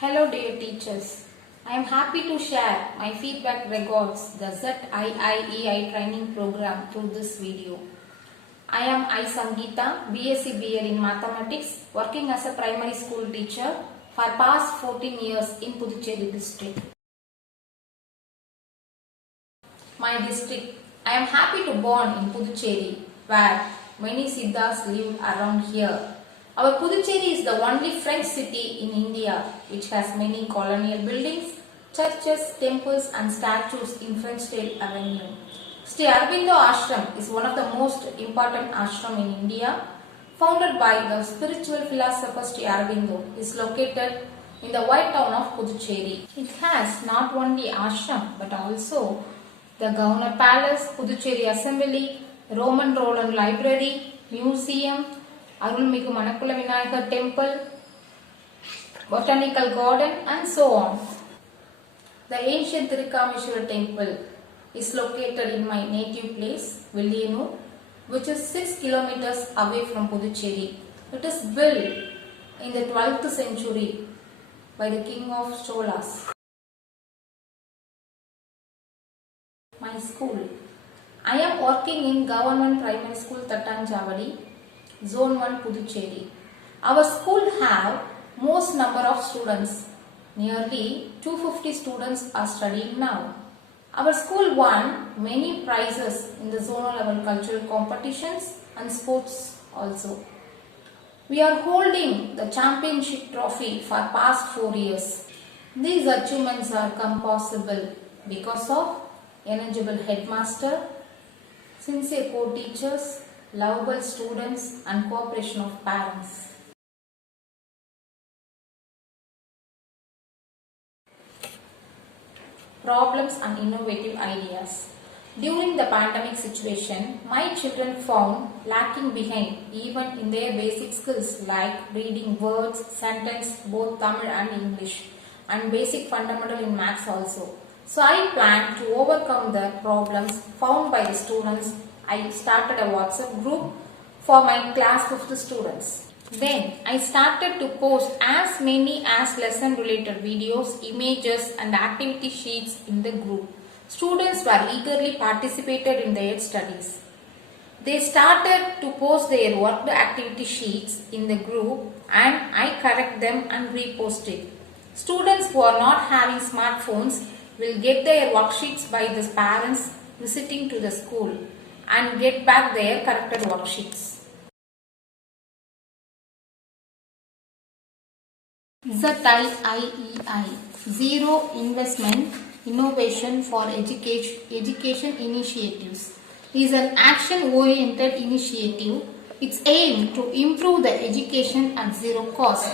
Hello dear teachers, I am happy to share my feedback regards the ZIIEI training program through this video. I am I Sangeeta, BSc BL in Mathematics, working as a primary school teacher for past 14 years in Puducherry district. My district, I am happy to born in Puducherry where many Siddhas live around here. Our Puducherry is the only French city in India which has many colonial buildings, churches, temples and statues in French-Dale Avenue. Sri Aurobindo Ashram is one of the most important ashram in India. Founded by the spiritual philosopher Sri Aurobindo, is located in the white town of Puducherry. It has not only ashram but also the Governor Palace, Puducherry Assembly, Roman Roland Library, Museum, Arulmigu Manakula Vinayakar Temple, Botanical Garden and so on. The ancient Thirukkameshwara Temple is located in my native place, Villiyanur, which is 6 kilometers away from Puducherry. It is built in the 12th century by the king of Cholas. My school. I am working in Government Primary School Tattanjavadi, Zone 1 Puducherry. Our school have most number of students. Nearly 250 students are studying now. Our school won many prizes in the zonal level cultural competitions and sports also. We are holding the championship trophy for past 4 years. These achievements are possible because of knowledgeable headmaster, sincere co-teachers, lovable students and cooperation of parents. Problems and innovative ideas. During the pandemic situation, my children found lacking behind even in their basic skills like reading words, sentence, both Tamil and English, and basic fundamental in maths also. So I planned to overcome the problems found by the students. I started a WhatsApp group for my class 5th students. Then I started to post as many as lesson related videos, images and activity sheets in the group. Students were eagerly participated in their studies. They started to post their worked activity sheets in the group and I correct them and repost it. Students who are not having smartphones will get their worksheets by the parents visiting to the school and get back their corrected worksheets. ZIIEI Zero Investment Innovation for Education Initiatives is an action-oriented initiative. Its aim to improve the education at zero cost.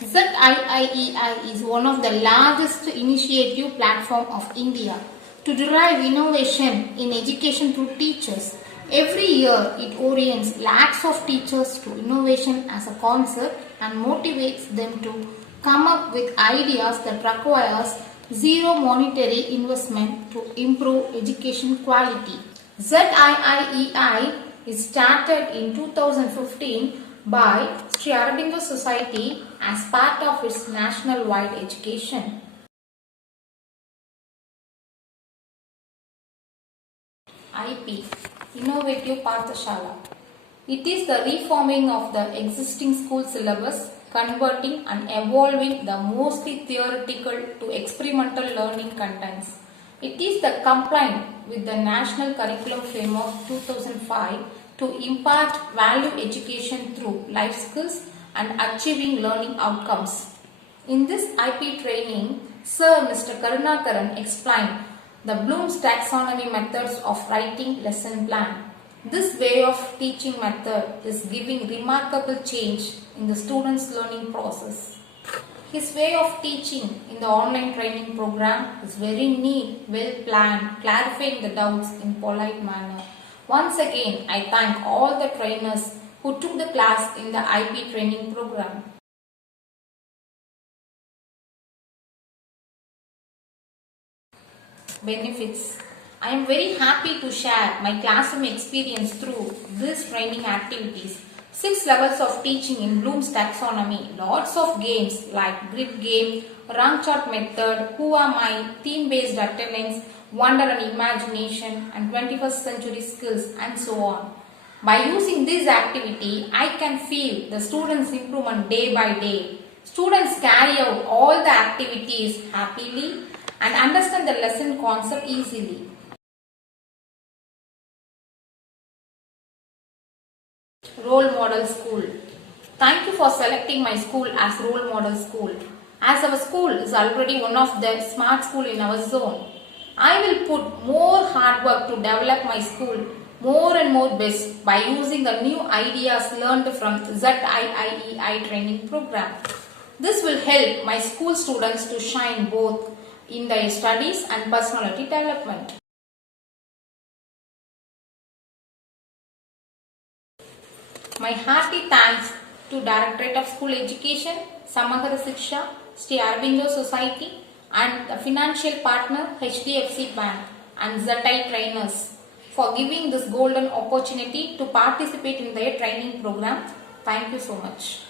ZIIEI is one of the largest initiative platform of India to derive innovation in education through teachers. Every year, it orients lakhs of teachers to innovation as a concept and motivates them to come up with ideas that requires zero monetary investment to improve education quality. ZIIEI is started in 2015 by Sri Aurobindo Society as part of its national-wide education. IP Innovative Pathashala. It is the reforming of the existing school syllabus, converting and evolving the mostly theoretical to experimental learning contents. It is the compliant with the National Curriculum Framework 2005 to impart value education through life skills and achieving learning outcomes. In this IP training, Sir Mr. Karunakaran explained the Bloom's taxonomy methods of writing lesson plan. This way of teaching method is giving remarkable change in the students' learning process. His way of teaching in the online training program is very neat, well planned, clarifying the doubts in polite manner. Once again, I thank all the trainers who took the class in the IP training program. Benefits. I am very happy to share my classroom experience through these training activities. 6 levels of teaching in Bloom's taxonomy, lots of games like grid game, rung chart method, who am I, theme-based attendance, wonder and imagination, and 21st century skills, and so on. By using this activity, I can feel the students' improvement day by day. Students carry out all the activities happily and understand the lesson concept easily. Role model school. Thank you for selecting my school as role model school. As our school is already one of the smart school in our zone, I will put more hard work to develop my school more and more best by using the new ideas learned from ZIIEI training program. This will help my school students to shine both in their studies and personality development. My hearty thanks to Directorate of School Education, Samagra Shiksha, Sri Aurobindo Society and the financial partner HDFC Bank and ZI trainers for giving this golden opportunity to participate in their training program. Thank you so much.